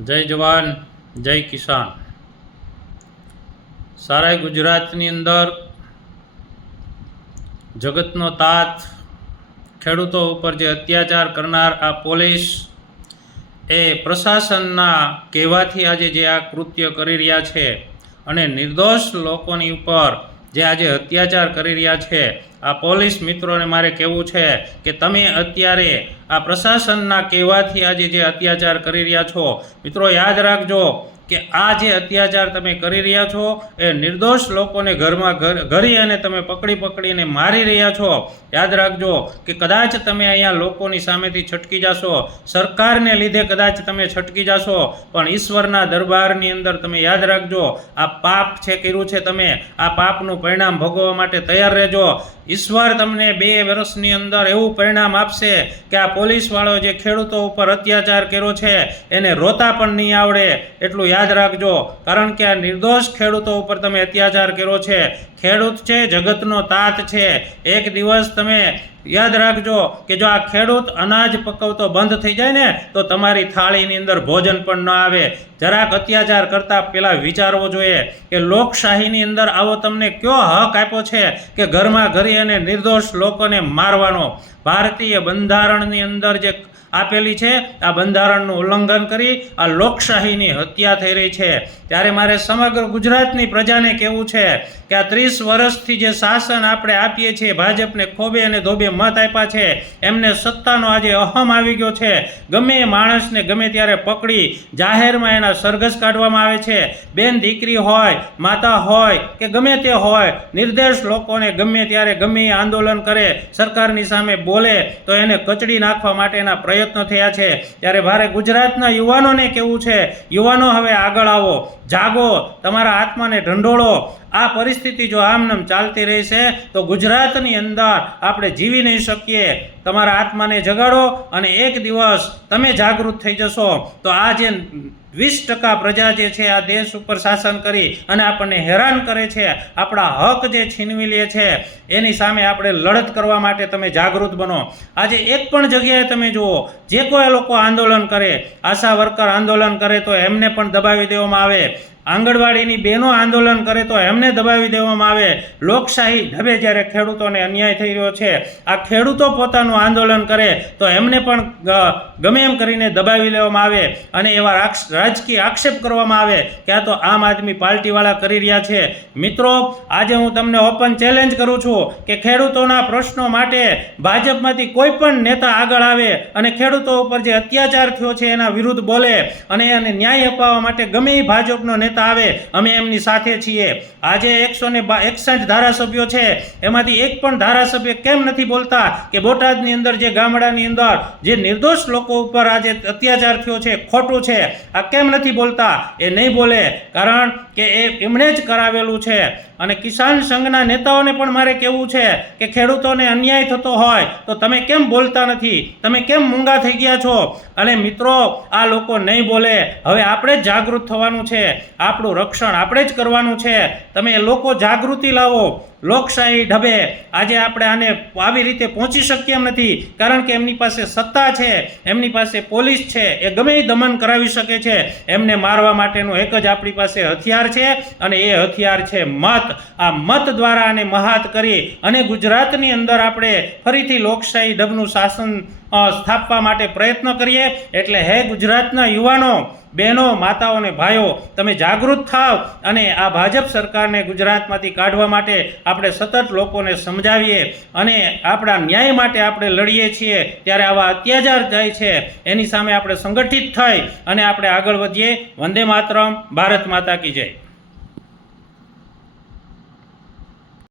જય જવાન જય કિસાન। સારા ગુજરાતની અંદર જગતનો તાત ખેડૂતો ઉપર જે અત્યાચાર કરનાર આ પોલીસ એ પ્રશાસનના કહેવાથી આજે જે આ કૃત્ય કરી રહ્યા છે અને નિર્દોષ લોકોની ઉપર જે આજે અત્યાચાર કરી રહ્યા છે, આ પોલીસ મિત્રોને મારે કહેવું છે કે તમે અત્યારે આ પ્રશાસનના કહેવાથી આજે જે અત્યાચાર કરી રહ્યા છો, મિત્રો યાદ રાખજો કે આ જે અત્યાચાર તમે કરી રહ્યા છો એ નિર્દોષ લોકોને ઘરમાં ઘરી અને તમે પકડીને મારી રહ્યા છો। યાદ રાખજો કે કદાચ તમે અહીંયા લોકોની સામેથી છટકી જશો, સરકારને લીધે કદાચ તમે છટકી જશો, પણ ઈશ્વરના દરબારની અંદર તમે યાદ રાખજો આ પાપ છે કર્યું છે, તમે આ પાપનું પરિણામ ભોગવવા માટે તૈયાર રહેજો। ઈશ્વર તમને 2 વર્ષની અંદર એવું પરિણામ આપશે કે આ પોલીસવાળો જે ખેડૂતો ઉપર અત્યાચાર કર્યો છે એને રોતા પણ નહીં આવડે, એટલું યાદ રાખજો। કારણ કે આ નિર્દોષ ખેડૂતો ઉપર તમે અત્યાચાર કર્યો છે। ખેડૂત છે જગતનો તાત છે। એક દિવસ તમે યાદ રાખજો કે જો આ ખેડૂત અનાજ પકવતો બંધ થઈ જાય ને તો તમારી થાળીની અંદર ભોજન પણ ન આવે। જરાક અત્યાચાર કરતાં પહેલાં વિચારવો જોઈએ કે લોકશાહીની અંદર આવો તમને કયો હક આપ્યો છે કે ઘરમાં ઘરી અને નિર્દોષ લોકોને મારવાનો। ભારતીય બંધારણની અંદર જે આપેલી છે આ બંધારણનું ઉલ્લંઘન કરી આ લોકશાહીની હત્યા થઈ રહી છે। ત્યારે મારે સમગ્ર ગુજરાતની પ્રજાને કહેવું છે કે આ 30 વર્ષથી જે શાસન આપણે આપીએ છીએ, ભાજપને ખોબે અને ધોબે મત આપ્યા છે, એમને સત્તાનો આજે અહમ આવી ગયો છે। ગમે માણસને ગમે ત્યારે પકડી જાહેરમાં એના સરઘસ કાઢવામાં આવે છે। બેન દીકરી હોય, માતા હોય કે ગમે તે હોય, નિર્દોષ લોકોને ગમે ત્યારે ગમે આંદોલન કરે, સરકારની સામે બોલે તો એને કચડી નાખવા માટેના પ્રયત્નો થયા છે। ત્યારે ભારે ગુજરાતના યુવાનોને કહેવું છે, યુવાનો હવે આગળ આવો, જાગો, તમારા આત્માને ઢંઢોળો। આ પરિસ્થિતિ જો આમનામ ચાલતી રહેશે તો ગુજરાતની અંદર આપણે જીવી નહીં શકીએ। તમારા આત્માને જગાડો અને એક દિવસ તમે જાગૃત થઈ જશો તો આ જે 20% પ્રજા જે છે આ દેશ ઉપર શાસન કરી અને આપણને હેરાન કરે છે, આપણા હક જે છીનવી લે છે, એની સામે આપણે લડત કરવા માટે તમે જાગૃત બનો। આજે એક પણ જગ્યાએ તમે જુઓ જે કોઈ લોકો આંદોલન કરે, આશા વર્કર આંદોલન કરે તો એમને પણ દબાવી દેવામાં આવે, આંગણવાડીની બહેનો આંદોલન કરે તો એમને દબાવી દેવામાં આવે। લોકશાહી ઢબે જ્યારે ખેડૂતોને અન્યાય થઈ રહ્યો છે, આ ખેડૂતો પોતાનું આંદોલન કરે તો એમને પણ ગમે એમ કરીને દબાવી લેવામાં આવે અને એવા રાજકીય આક્ષેપ કરવામાં આવે કે આ તો આમ આદમી પાર્ટીવાળા કરી રહ્યા છે। મિત્રો આજે હું તમને ઓપન ચેલેન્જ કરું છું કે ખેડૂતોના પ્રશ્નો માટે ભાજપમાંથી કોઈ પણ નેતા આગળ આવે અને ખેડૂતો ઉપર જે અત્યાચાર થયો છે એના વિરુદ્ધ બોલે અને એને ન્યાય અપાવવા માટે ગમે એ ભાજપનો નેતા આવે, અમે એમની સાથે છીએ। આજે 161 ધારાસભ્યો છે, એમાંથી એક પણ ધારાસભ્ય કેમ નથી બોલતા કે બોટાદની અંદર જે ગામડાની અંદર જે નિર્દોષ લોકો ઉપર આજે અત્યાચાર થયો છે, ખોટું છે, આ કેમ નથી બોલતા? એ નહીં બોલે કારણ કે એમણે જ કરાવેલું છે। અને કિસાન સંઘના નેતાઓને પણ મારે કહેવું છે કે ખેડૂતોને અન્યાય થતો હોય તો તમે કેમ બોલતા નથી? તમે કેમ મૂંગા થઈ ગયા છો? અને મિત્રો આ લોકો નહીં બોલે, હવે આપણે જ જાગૃત થવાનું છે, આપણું રક્ષણ આપણે જ કરવાનું છે। તમે લોકો જાગૃતિ લાવો। લોકશાહી ઢબે આજે આપણે આને આવી રીતે પહોંચી શકીએ એમ નથી કારણ કે એમની પાસે સત્તા છે, એમની પાસે પોલીસ છે, એ ગમે એ દમન કરાવી શકે છે। એમને મારવા માટેનું એક જ આપણી પાસે હથિયાર છે અને એ હથિયાર છે મત। આ મત દ્વારા આને મહાત કરી અને ગુજરાતની અંદર આપણે ફરીથી લોકશાહી ઢબનું શાસન સ્થાપવા માટે પ્રયત્ન કરીએ। એટલે હે ગુજરાતના યુવાનો, બહેનો, માતાઓ અને ભાઈઓ, તમે જાગૃત થાવ અને આ ભાજપ સરકારને ગુજરાતમાંથી કાઢવા માટે આપણે સતત લોકોને સમજાવીએ અને આપણા ન્યાય માટે આપણે લડીએ છીએ। ત્યારે આવા અત્યાચાર જાય છે એની સામે આપણે સંગઠિત થઈ અને આપણે આગળ વધીએ। વંદે માતરમ, ભારત માતા કી જય।